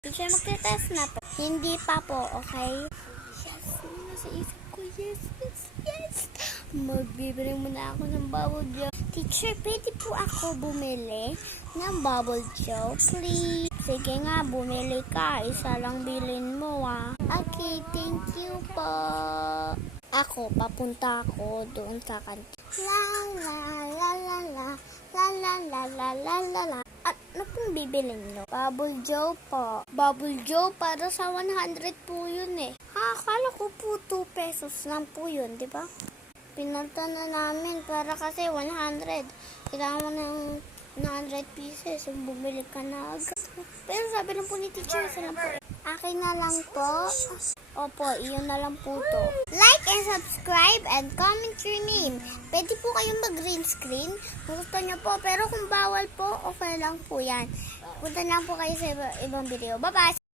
Teacher, magte-test na po. Hindi pa po, okay? Yes, nasa isip ko, yes. Magbibili muna ako ng bubble joke. Teacher, pwede po ako bumili ng bubble joke, please? Sige nga, bumili ka. Isa lang bilin mo, ah. Okay, thank you po. Ako, papunta ako doon sa kantin. La la la la la la la la la la la la. At ano pong bibilin nyo? Bubble Joe po. Bubble Joe para sa 100 po yun eh. Akala ko po 2 pesos lang po yun, di ba? Pinalta na namin para kasi 100. Kailangan mo ng 100 pieces. Bumili ka na agad. Pero sabi lang po ni teacher, isa lang po. Akin na lang po. Opo, iyon na lang po to. Like and subscribe and comment your name. Pwede po kayong mag-green screen. Kung gusto nyo po. Pero kung bawal po, okay lang po yan. Punta lang po kayo sa ibang video. Bye-bye!